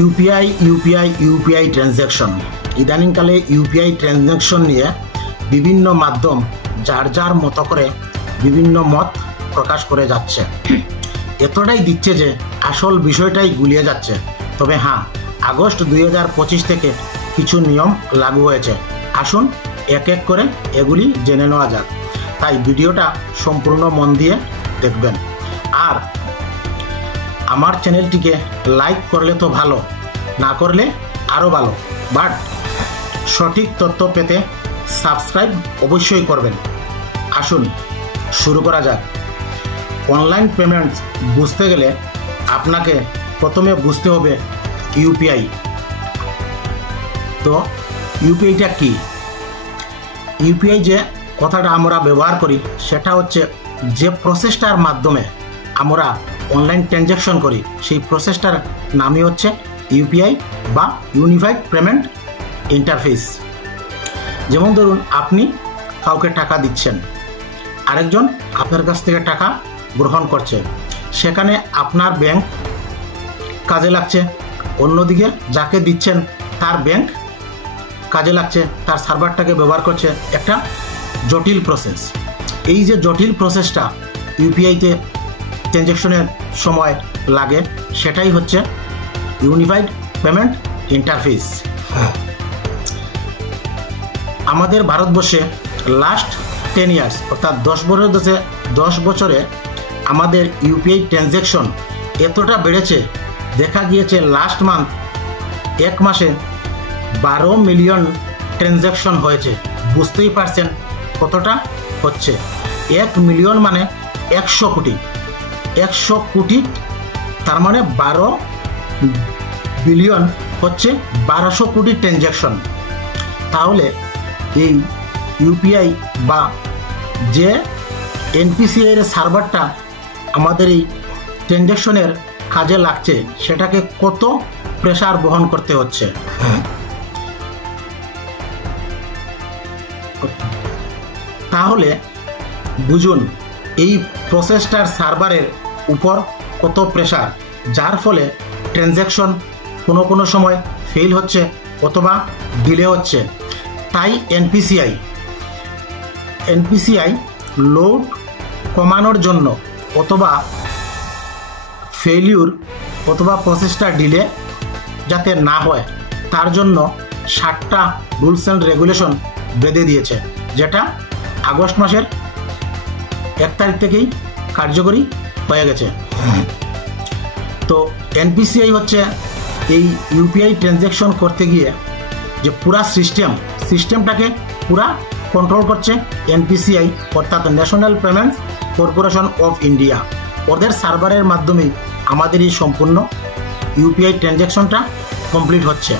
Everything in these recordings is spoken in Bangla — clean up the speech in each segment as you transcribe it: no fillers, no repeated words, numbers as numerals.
UPI transaction. ইদানিংকালে ইউপিআই ট্রানজ্যাকশন নিয়ে বিভিন্ন মাধ্যম যার যার মতো করে বিভিন্ন মত প্রকাশ করে যাচ্ছে। এতটাই দিচ্ছে যে আসল বিষয়টাই গুলিয়ে যাচ্ছে। তবে হ্যাঁ, আগস্ট 2025 থেকে কিছু নিয়ম লাগু হয়েছে। আসুন এক এক করে এগুলি জেনে নেওয়া যাক। তাই ভিডিওটা সম্পূর্ণ মন দিয়ে দেখবেন। আর আমার চ্যানেলটিকে লাইক করলে তো ভালো, না করলে আরও ভালো, বাট সঠিক তথ্য পেতে সাবস্ক্রাইব অবশ্যই করবেন। আসুন শুরু করা যাক। অনলাইন পেমেন্টস বুঝতে গেলে আপনাকে প্রথমে বুঝতে হবে ইউপিআই। তো ইউপিআইটা কি? ইউপিআই যে কথাটা আমরা ব্যবহার করি সেটা হচ্ছে যে প্রসেসটার মাধ্যমে আমরা অনলাইন ট্রানজ্যাকশন করি, সেই প্রসেসটার নামই হচ্ছে ইউপিআই বা ইউনিফাইড পেমেন্ট ইন্টারফেস। যেমন ধরুন, আপনি কাউকে টাকা দিচ্ছেন, আরেকজন আপনার কাছ থেকে টাকা গ্রহণ করছে, সেখানে আপনার ব্যাংক কাজে লাগছে, অন্যদিকে যাকে দিচ্ছেন তার ব্যাংক কাজে লাগছে, তার সার্ভারটাকে ব্যবহার করছে। একটা জটিল প্রসেস। এই যে জটিল প্রসেসটা ইউপিআইতে ট্রানজ্যাকশনের সময় লাগে, সেটাই হচ্ছে ইউনিফাইড পেমেন্ট ইন্টারফেস। আমাদের ভারতবর্ষে লাস্ট 10 ইয়ার্স অর্থাৎ 10 বছরে আমাদের ইউপিআই ট্রানজ্যাকশন এতটা বেড়েছে, দেখা গিয়েছে লাস্ট মান্থ এক মাসে 12 মিলিয়ন ট্রানজ্যাকশন হয়েছে। বুঝতেই পারছেন কতটা হচ্ছে। 1 মিলিয়ন মানে 100 কোটি। 100 কোটি তার মানে 12 বিলিয়ন হচ্ছে 1200 কোটি ট্রানজ্যাকশন। তাহলে এই ইউপিআই বা যে এনপিসিআই এর সার্ভারটা আমাদের এই ট্রানজ্যাকশনের কাজে লাগছে, সেটাকে কত প্রেসার বহন করতে হচ্ছে। তাহলে বুঝুন এই প্রসেসটার সার্ভারের উপর কত প্রেসার, যার ফলে ট্রানজ্যাকশন কোনো সময় ফেল হচ্ছে অথবা ডিলে হচ্ছে। তাই এনপিসিআই লোড কমানোর জন্য অথবা ফেলিউর অথবা প্রসেসটা ডিলে যাতে না হয় তার জন্য 7টা রুলস অ্যান্ড রেগুলেশন বেঁধে দিয়েছে, যেটা আগস্ট মাসের 1 তারিখ থেকেই কার্যকরী হয়ে গেছে। তো এনপিসিআই হচ্ছে এই ইউপিআই ট্রানজ্যাকশন করতে গিয়ে যে পুরা সিস্টেমটাকে পুরা কন্ট্রোল করছে এনপিসিআই অর্থাৎ national payments corporation of India. ওদের সার্ভারের মাধ্যমেই আমাদের এই সম্পূর্ণ ইউপিআই ট্রানজ্যাকশনটা কমপ্লিট হচ্ছে।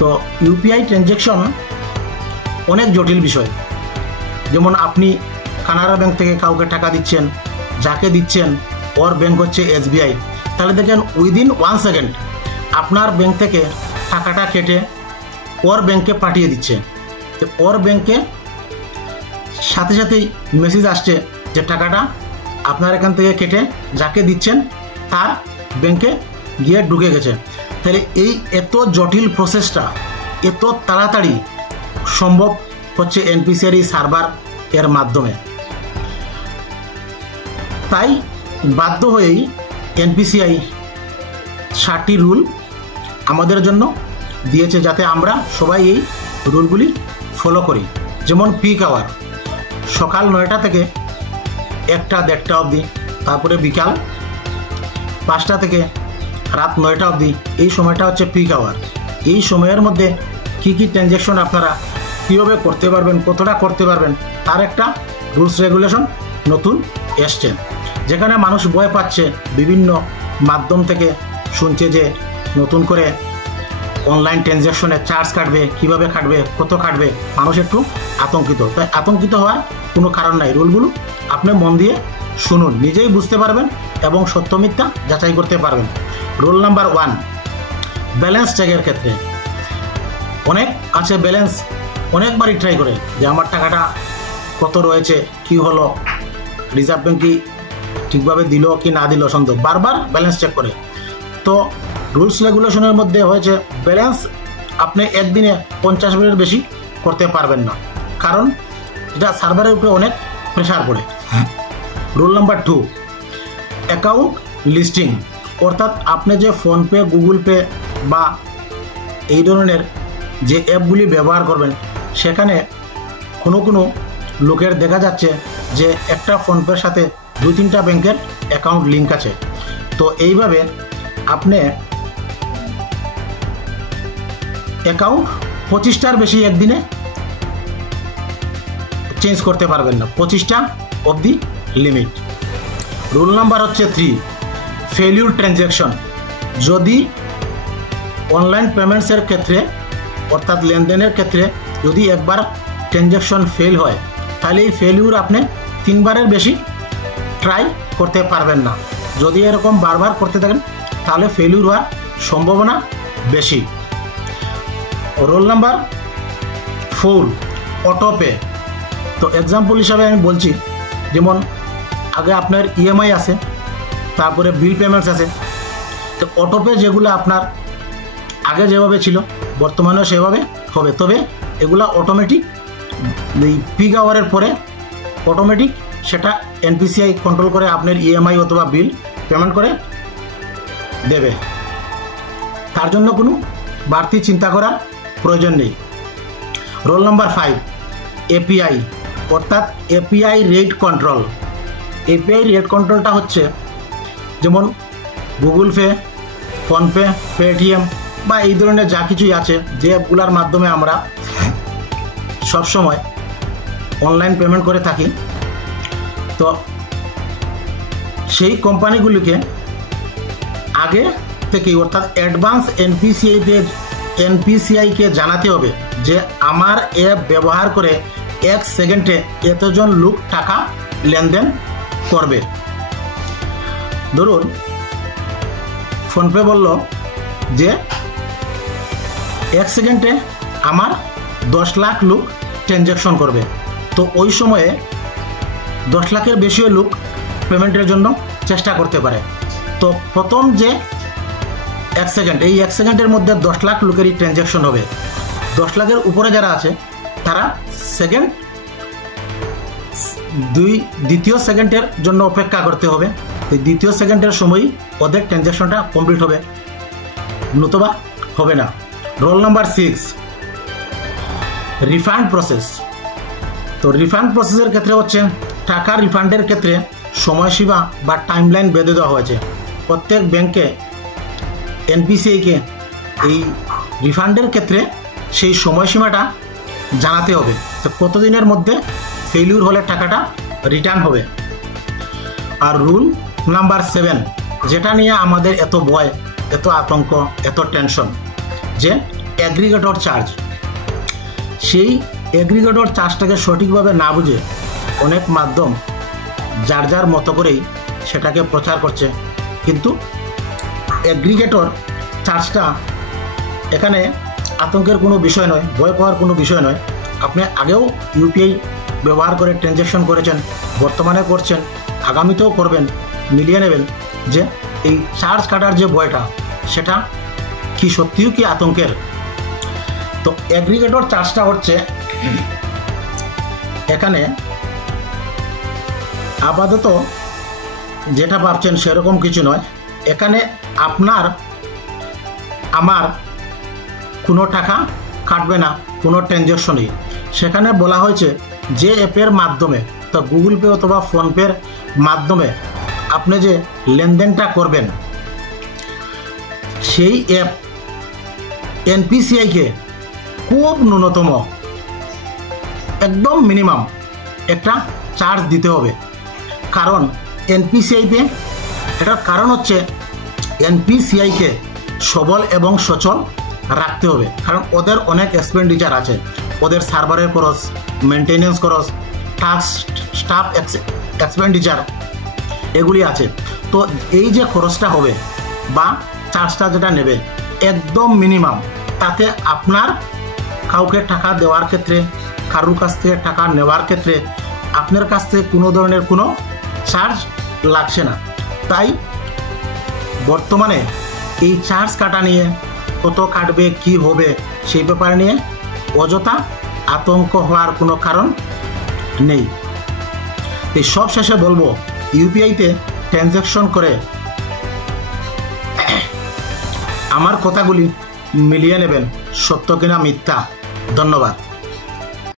তো ইউপিআই ট্রানজ্যাকশন অনেক জটিল বিষয়। যেমন আপনি কানাড়া ব্যাংক থেকে কাউকে টাকা দিচ্ছেন, যাকে দিচ্ছেন ওর ব্যাংক হচ্ছে এসবিআই। তাহলে দেখেন উইদিন 1 সেকেন্ড আপনার ব্যাংক থেকে টাকাটা কেটে ওর ব্যাংকে পাঠিয়ে দিচ্ছে। তো ওর ব্যাংকে সাথে সাথেই মেসেজ আসছে যে টাকাটা আপনার এখান থেকে কেটে যাকে দিচ্ছেন তার ব্যাংকে গিয়ে ঢুকে গেছে। তাহলে এই এত জটিল প্রসেসটা এত তাড়াতাড়ি সম্ভব হচ্ছে এনপিসিআই সার্ভার এর মাধ্যমে। তাই বাধ্য হয়েই এনপিসিআই 7টি রুল আমাদের জন্য দিয়েছে, যাতে আমরা সবাই এই রুলগুলি ফলো করি। যেমন পিক আওয়ার, সকাল 9টা থেকে 1টা-1:30 অবধি, তারপরে বিকাল 5টা থেকে রাত 9টা অবধি, এই সময়টা হচ্ছে পিক আওয়ার। এই সময়ের মধ্যে কী ট্রানজ্যাকশন আপনারা কীভাবে করতে পারবেন, কতটা করতে পারবেন, তার একটা রুলস রেগুলেশন নতুন এসছে। যেখানে মানুষ ভয় পাচ্ছে, বিভিন্ন মাধ্যম থেকে শুনছে যে নতুন করে অনলাইন ট্রানজ্যাকশনে চার্জ কাটবে, কীভাবে কাটবে, কত কাটবে, মানুষ একটু আতঙ্কিত। তাই আতঙ্কিত হওয়ার কোনো কারণ নাই। রুলগুলো আপনি মন দিয়ে শুনুন, নিজেই বুঝতে পারবেন এবং সত্য মিথ্যা যাচাই করতে পারবেন। রুল নাম্বার 1, ব্যালেন্স চেকের ক্ষেত্রে অনেক আছে ব্যালেন্স অনেকবারই ট্রাই করে যে আমার টাকাটা কত রয়েছে, কি হলো, রিজার্ভ ব্যাংক কি ঠিকভাবে দিল কি না দিল সন্দেহ, বারবার ব্যালেন্স চেক করে। তো রুলস রেগুলেশনের মধ্যে হয়েছে ব্যালেন্স আপনি একদিনে 50 মিনিটের বেশি করতে পারবেন না, কারণ এটা সার্ভারের উপরে অনেক প্রেশার পড়ে। রুল নাম্বার 2, অ্যাকাউন্ট লিস্টিং, অর্থাৎ আপনি যে ফোনপে, গুগল পে বা এই ধরনের যে অ্যাপগুলি ব্যবহার করবেন, সেখানে কোনো লোকের দেখা যাচ্ছে যে একটা ফোনপের সাথে 2-3টা ব্যাংকের অ্যাকাউন্ট লিঙ্ক আছে। তো এইভাবে আপনি অ্যাকাউন্ট 25টার বেশি একদিনে চেঞ্জ করতে পারবেন না, 25টা অবধি লিমিট। রুল নাম্বার হচ্ছে 3, ফেলিউর ট্রানজ্যাকশন। যদি অনলাইন পেমেন্টসের ক্ষেত্রে অর্থাৎ লেনদেনের ক্ষেত্রে যদি একবার ট্রানজ্যাকশন ফেল হয়, তাহলে এই ফেলিউর আপনি 3বারের বেশি ট্রাই করতে পারবেন না। যদি এরকম বারবার করতে থাকেন তাহলে ফেলিউর হওয়ার সম্ভাবনা বেশি। Roll number 4, autopay. তো এক্সাম্পল হিসাবে আমি বলছি, যেমন আগে আপনার ইএমআই আছে, তারপরে বিল পেমেন্টস আছে। তো অটোপে যেগুলো আপনার আগে যেভাবে ছিল বর্তমানেও সেভাবে হবে, তবে এগুলা অটোমেটিক এই পিক আওয়ারের পরে অটোমেটিক সেটা এনপিসিআই কন্ট্রোল করে আপনার ইএমআই অথবা বিল পেমেন্ট করে দেবে। তার জন্য কোনো বাড়তি চিন্তা করার প্রয়োজন নেই। রোল নাম্বার 5, এপিআই, অর্থাৎ API rate control. API rate কন্ট্রোলটা হচ্ছে যেমন গুগল পে, ফোনপে, পেটিএম বা এই ধরনের যা কিছুই আছে, যে অ্যাপগুলোর মাধ্যমে আমরা সবসময় অনলাইন পেমেন্ট করে থাকি। তো সেই কোম্পানিগুলিকে আগে থেকেই অর্থাৎ অ্যাডভান্স এনপিসিআইকে জানাতে হবে যে আমার অ্যাপ ব্যবহার করে 1 সেকেন্ডে এতজন লোক টাকা লেনদেন করবে। ধরুন ফোনপে বলল যে 1 সেকেন্ডে আমার 10 লাখ লোক ট্রানজ্যাকশন করবে। তো ওই সময়ে 10 লাখের বেশিও লোক পেমেন্টের জন্য চেষ্টা করতে পারে। তো প্রথম যে 1 সেকেন্ড, এই 1 সেকেন্ডের মধ্যে 10 লাখ লোকেরই ট্রানজ্যাকশন হবে। 10 লাখের উপরে যারা আছে তারা দ্বিতীয় সেকেন্ডের জন্য অপেক্ষা করতে হবে। এই দ্বিতীয় সেকেন্ডের সময়ই ওদের ট্রানজ্যাকশনটা কমপ্লিট হবে, নতুবা হবে না। Roll number 6, refund process. তো রিফান্ড প্রসেসের ক্ষেত্রে হচ্ছে টাকা রিফান্ডের ক্ষেত্রে সময়সীমা বা টাইমলাইন বেঁধে দেওয়া হয়েছে। প্রত্যেক ব্যাংকে এনপিসিআইকে এই রিফান্ডের ক্ষেত্রে সেই সময়সীমাটা জানাতে হবে, তো কতদিনের মধ্যে ফেলিউর হলে টাকাটা রিটার্ন হবে। আর রুল নাম্বার 7, যেটা নিয়ে আমাদের এত ভয়, এত আতঙ্ক, এত টেনশন, যে অ্যাগ্রিগেটর চার্জ। সেই অ্যাগ্রিগেটর চার্জটাকে সঠিকভাবে না বুঝে অনেক মাধ্যম যার যার মতো করেই সেটাকে প্রচার করছে, কিন্তু অ্যাগ্রিগেটর চার্জটা এখানে আতঙ্কের কোনো বিষয় নয়, ভয় পাওয়ার কোনো বিষয় নয়। আপনি আগেও ইউপিআই ব্যবহার করে ট্রানজ্যাকশন করেছেন, বর্তমানে করছেন, আগামীতেও করবেন, মিলিয়ে নেবেন যে এই চার্জ কাটার যে ভয়টা সেটা কি সত্যিও কি আতঙ্কের। তো অ্যাগ্রিগেটর চার্জটা হচ্ছে এখানে আপাতত যেটা ভাবছেন সেরকম কিছু নয়। এখানে আপনার আমার কোনো টাকা কাটবে না, কোনো ট্রানজ্যাকশনই। সেখানে বলা হয়েছে যে অ্যাপের মাধ্যমে, তো গুগল পে অথবা ফোনপের মাধ্যমে আপনি যে লেনদেনটা করবেন, সেই অ্যাপ এনপিসিআইকে খুব ন্যূনতম একদম মিনিমাম একটা চার্জ দিতে হবে। কারণ এনপিসিআইতে এটার কারণ হচ্ছে এনপিসিআইকে সবল এবং সচল রাখতে হবে, কারণ ওদের অনেক এক্সপেন্ডিচার আছে, ওদের সার্ভারের খরচ, মেনটেনেন্স খরচ, টাস্ক, স্টাফ এক্সপেন্ডিচার এগুলি আছে। তো এই যে খরচটা হবে বা চার্জটা যেটা নেবে একদম মিনিমাম, তাতে আপনার কাউকে টাকা দেওয়ার ক্ষেত্রে, কারোর কাছ থেকে টাকা নেওয়ার ক্ষেত্রে আপনার কাছ থেকে কোনো ধরনের কোনো চার্জ লাগছে না। তাই বর্তমানে এই চার্জ কাটা নিয়ে কত কাটবে কি হবে সেই ব্যাপার নিয়ে অযথা আতঙ্ক হওয়ার কোনো কারণ নেই। এই সব শেষে বলবো, ইউপিআইতে ট্রানজ্যাকশন করে আমার কথাগুলি মিলিয়ে নেবেন সত্য কিনা মিথ্যা। ধন্যবাদ।